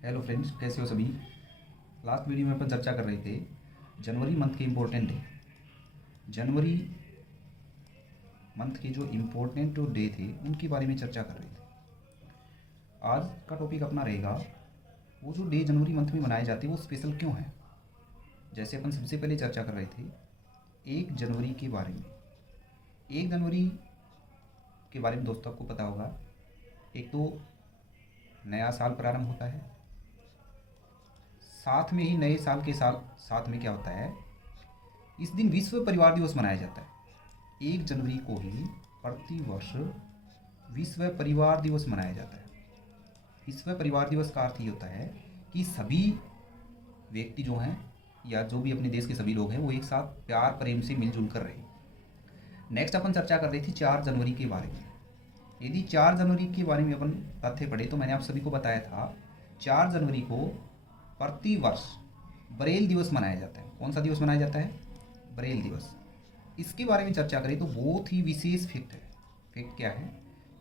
Hello friends, कैसे हो सभी। लास्ट वीडियो में अपन चर्चा कर रहे थे जनवरी मंथ के इम्पोर्टेंट डे। जनवरी मंथ के जो इम्पोर्टेंट डे थे उनके बारे में चर्चा कर रहे थे। आज का टॉपिक अपना रहेगा वो जो डे जनवरी मंथ में मनाए जाते हैं वो स्पेशल क्यों हैं। जैसे अपन सबसे पहले चर्चा कर रहे थे 1 जनवरी के बारे में। 1 जनवरी के बारे में दोस्तों आपको पता होगा, एक तो नया साल प्रारंभ होता है, साथ में ही नए साल के साथ में क्या होता है, इस दिन विश्व परिवार दिवस मनाया जाता है। 1 जनवरी को ही प्रति वर्ष विश्व परिवार दिवस मनाया जाता है। विश्व परिवार दिवस का अर्थ ये होता है कि सभी व्यक्ति जो हैं या जो भी अपने देश के सभी लोग हैं वो एक साथ प्यार प्रेम से मिलजुल कर रहे। नेक्स्ट अपन चर्चा कर रही थी 4 जनवरी के बारे में। यदि 4 जनवरी के बारे में अपन तथ्य पढ़े तो मैंने आप सभी को बताया था 4 जनवरी को प्रति वर्ष ब्रेल दिवस मनाया जाता है। कौन सा दिवस मनाया जाता है? ब्रेल दिवस। इसके बारे में चर्चा करें तो बहुत ही विशेष फैक्ट है। फैक्ट क्या है?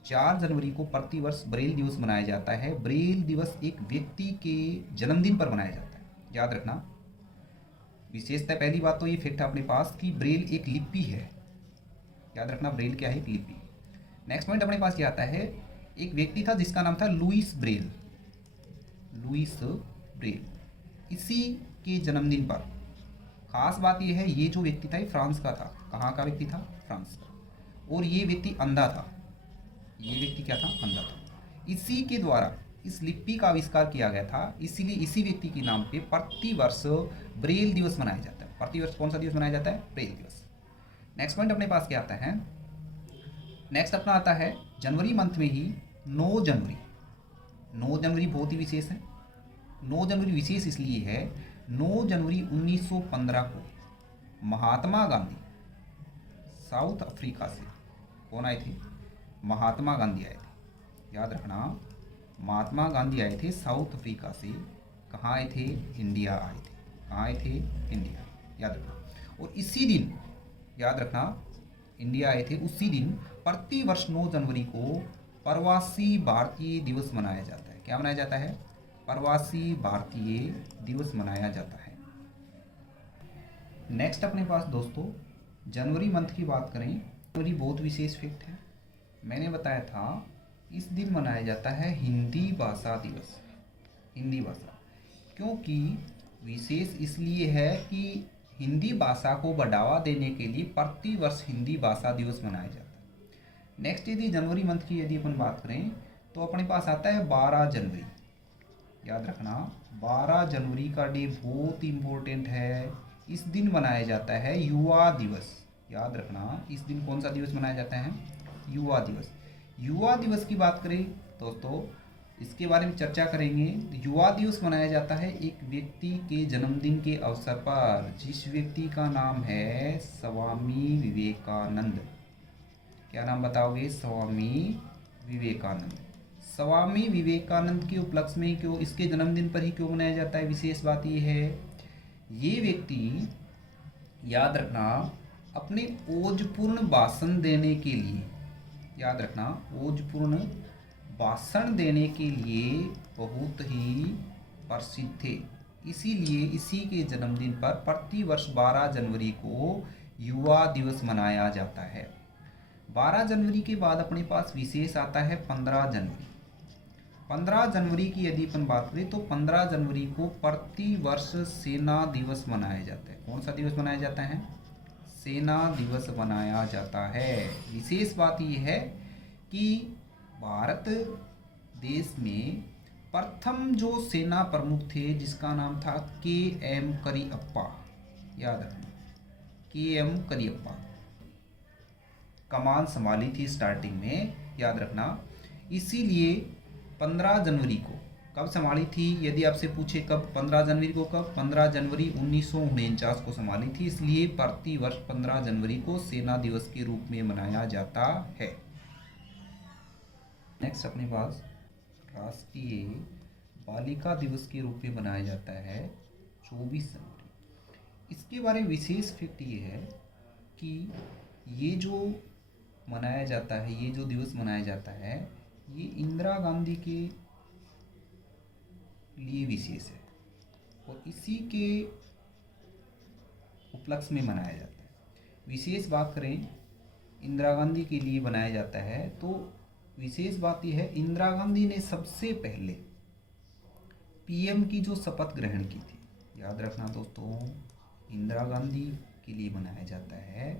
4 जनवरी को प्रति वर्ष ब्रेल दिवस मनाया जाता है। ब्रेल दिवस एक व्यक्ति के जन्मदिन पर मनाया जाता है, याद रखना। विशेषता पहली बात तो ये फैक्ट है अपने पास कि ब्रेल एक लिपि है, याद रखना। ब्रेल क्या है? एक लिपि। नेक्स्ट पॉइंट अपने पास क्या आता है, एक व्यक्ति था जिसका नाम था लुईस ब्रेल। लुईस ब्रेल, इसी के जन्मदिन पर खास बात यह है, ये जो व्यक्ति था ये फ्रांस का था। कहाँ का व्यक्ति था? फ्रांस का। और ये व्यक्ति अंधा था। ये व्यक्ति क्या था? अंधा था। इसी के द्वारा इस लिपि का आविष्कार किया गया था, इसीलिए इसी व्यक्ति के नाम पे प्रति वर्ष ब्रेल दिवस मनाया जाता है। प्रति वर्ष कौन सा दिवस मनाया जाता है? ब्रेल दिवस। नेक्स्ट पॉइंट अपने पास क्या आता है? नेक्स्ट अपना आता है जनवरी मंथ में ही 9 जनवरी। 9 जनवरी बहुत ही विशेष है। 9 जनवरी विशेष इसलिए है, 9 जनवरी 1915 को महात्मा गांधी साउथ अफ्रीका से, कौन आए थे? महात्मा गांधी आए थे, याद रखना। महात्मा गांधी आए थे साउथ अफ्रीका से। कहाँ आए थे? इंडिया आए थे। कहाँ आए थे? इंडिया, याद रखना। और इसी दिन, याद रखना, इंडिया आए थे उसी दिन प्रति वर्ष 9 जनवरी को प्रवासी भारतीय दिवस मनाया जाता है। क्या मनाया जाता है? प्रवासी भारतीय दिवस मनाया जाता है। नेक्स्ट अपने पास दोस्तों जनवरी मंथ की बात करें, जनवरी बहुत विशेष फैक्ट है। मैंने बताया था इस दिन मनाया जाता है हिंदी भाषा दिवस। हिंदी भाषा क्योंकि विशेष इसलिए है कि हिंदी भाषा को बढ़ावा देने के लिए प्रति वर्ष हिंदी भाषा दिवस मनाया जाता है। नेक्स्ट यदि जनवरी मंथ की यदि अपन बात करें तो अपने पास आता है 12 जनवरी। याद रखना, 12 जनवरी का डे बहुत इंपॉर्टेंट है। इस दिन मनाया जाता है युवा दिवस। याद रखना, इस दिन कौन सा दिवस मनाया जाता है? युवा दिवस। युवा दिवस की बात करें दोस्तों, इसके बारे में चर्चा करेंगे। युवा दिवस मनाया जाता है एक व्यक्ति के जन्मदिन के अवसर पर, जिस व्यक्ति का नाम है स्वामी विवेकानंद। क्या नाम बताओगे? स्वामी विवेकानंद। स्वामी विवेकानंद के उपलक्ष्य में क्यों, इसके जन्मदिन पर ही क्यों मनाया जाता है? विशेष बात यह है, ये व्यक्ति, याद रखना, अपने ओजपूर्ण भाषण देने के लिए, याद रखना, ओजपूर्ण भाषण देने के लिए बहुत ही प्रसिद्ध थे। इसीलिए इसी के जन्मदिन पर प्रति वर्ष 12 जनवरी को युवा दिवस मनाया जाता है। 12 जनवरी के बाद अपने पास विशेष आता है 15 जनवरी। 15 जनवरी की यदि अपन बात करें तो 15 जनवरी को प्रति वर्ष सेना दिवस मनाया जाता है। कौन सा दिवस मनाया जाता है? सेना दिवस मनाया जाता है। विशेष बात यह है कि भारत देश में प्रथम जो सेना प्रमुख थे जिसका नाम था के.एम. करियप्पा। याद रखना, के.एम. करियप्पा कमान संभाली थी स्टार्टिंग में, याद रखना। इसीलिए 15 जनवरी को कब संभाली थी? यदि आपसे पूछे कब 15 जनवरी को, कब? 15 जनवरी 1949 को संभाली थी। इसलिए प्रति वर्ष 15 जनवरी को सेना दिवस के रूप में मनाया जाता है। नेक्स्ट अपने पास राष्ट्रीय बालिका दिवस के रूप में मनाया जाता है 24 जनवरी। इसके बारे में विशेष फैक्ट ये है कि ये जो मनाया जाता है, ये जो दिवस मनाया जाता है, ये इंदिरा गांधी के लिए विशेष है और इसी के उपलक्ष्य में मनाया जाता है। विशेष बात करें इंदिरा गांधी के लिए बनाया जाता है तो विशेष बात यह है इंदिरा गांधी ने सबसे पहले पीएम की जो शपथ ग्रहण की थी, याद रखना दोस्तों, इंदिरा गांधी के लिए मनाया जाता है।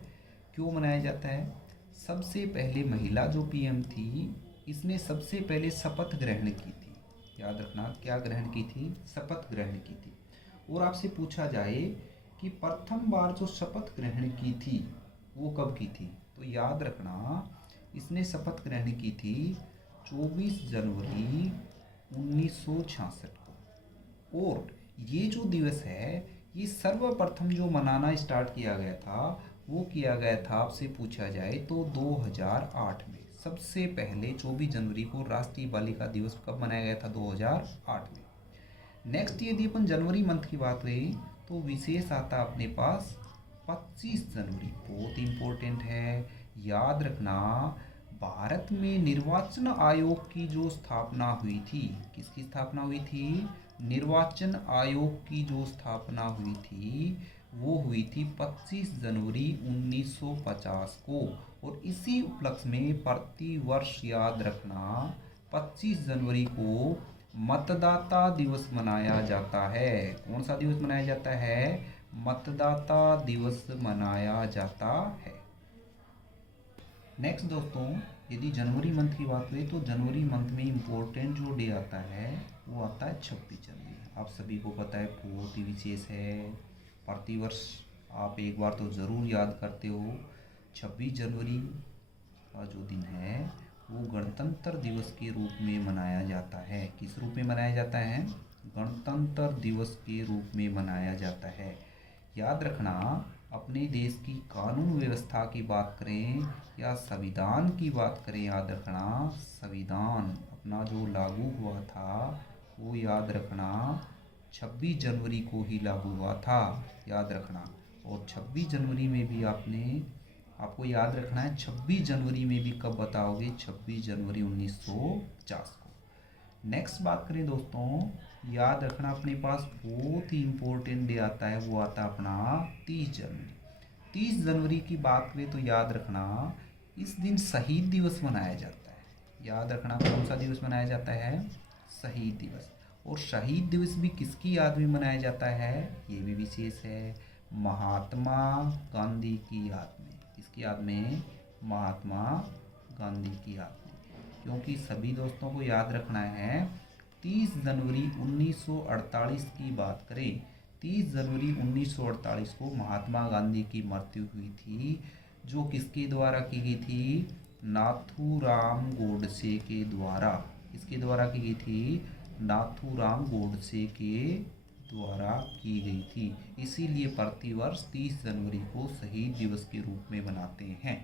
क्यों मनाया जाता है? सबसे पहले महिला जो पीएम थी इसने सबसे पहले शपथ ग्रहण की थी। याद रखना, क्या ग्रहण की थी? शपथ ग्रहण की थी। और आपसे पूछा जाए कि प्रथम बार जो शपथ ग्रहण की थी वो कब की थी, तो याद रखना इसने शपथ ग्रहण की थी 24 जनवरी 1966 को। और ये जो दिवस है ये सर्वप्रथम जो मनाना स्टार्ट किया गया था वो किया गया था, आपसे पूछा जाए तो 2008 में। सबसे पहले 24 जनवरी को राष्ट्रीय बालिका दिवस कब मनाया गया था? 2008 में। नेक्स्ट यदि अपन जनवरी मंथ की बात करें तो विशेष आता अपने पास 25 जनवरी, बहुत इंपॉर्टेंट है, याद रखना। भारत में निर्वाचन आयोग की जो स्थापना हुई थी, किसकी स्थापना हुई थी? निर्वाचन आयोग की जो स्थापना हुई थी वो हुई थी 25 जनवरी 1950 को। और इसी उपलक्ष्य में प्रति वर्ष याद रखना 25 जनवरी को मतदाता दिवस मनाया जाता है। कौन सा दिवस मनाया जाता है? मतदाता दिवस मनाया जाता है। नेक्स्ट दोस्तों, यदि जनवरी मंथ की बात करें तो जनवरी मंथ में इम्पोर्टेंट जो डे आता है वो आता है 26 जनवरी। आप सभी को पता है बहुत ही विशेष है, प्रतिवर्ष आप एक बार तो ज़रूर याद करते हो। 26 जनवरी का जो दिन है वो गणतंत्र दिवस के रूप में मनाया जाता है। किस रूप में मनाया जाता है? गणतंत्र दिवस के रूप में मनाया जाता है। याद रखना, अपने देश की कानून व्यवस्था की बात करें या संविधान की बात करें, याद रखना संविधान अपना जो लागू हुआ था वो याद रखना 26 जनवरी को ही लागू हुआ था, याद रखना। और 26 जनवरी में भी आपको याद रखना है 26 जनवरी में भी कब बताओगे? 26 जनवरी 1950 को। नेक्स्ट बात करें दोस्तों, याद रखना अपने पास बहुत ही इम्पोर्टेंट डे आता है, वो आता है अपना 30 जनवरी। 30 जनवरी की बात करें तो याद रखना इस दिन शहीद दिवस मनाया जाता है। याद रखना कौन सा दिवस मनाया जाता है? शहीद दिवस। और शहीद दिवस भी किसकी याद में मनाया जाता है? ये भी विशेष है, महात्मा गांधी की याद में। किसकी याद में? महात्मा गांधी की याद में। क्योंकि सभी दोस्तों को याद रखना है 30 जनवरी 1948 की बात करें, 30 जनवरी 1948 को महात्मा गांधी की मृत्यु हुई थी, जो किसके द्वारा की गई थी? नाथूराम गोडसे के द्वारा। किसके द्वारा की गई थी? नाथूराम गोडसे के द्वारा की गई थी। इसीलिए प्रतिवर्ष 30 जनवरी को शहीद दिवस के रूप में मनाते हैं।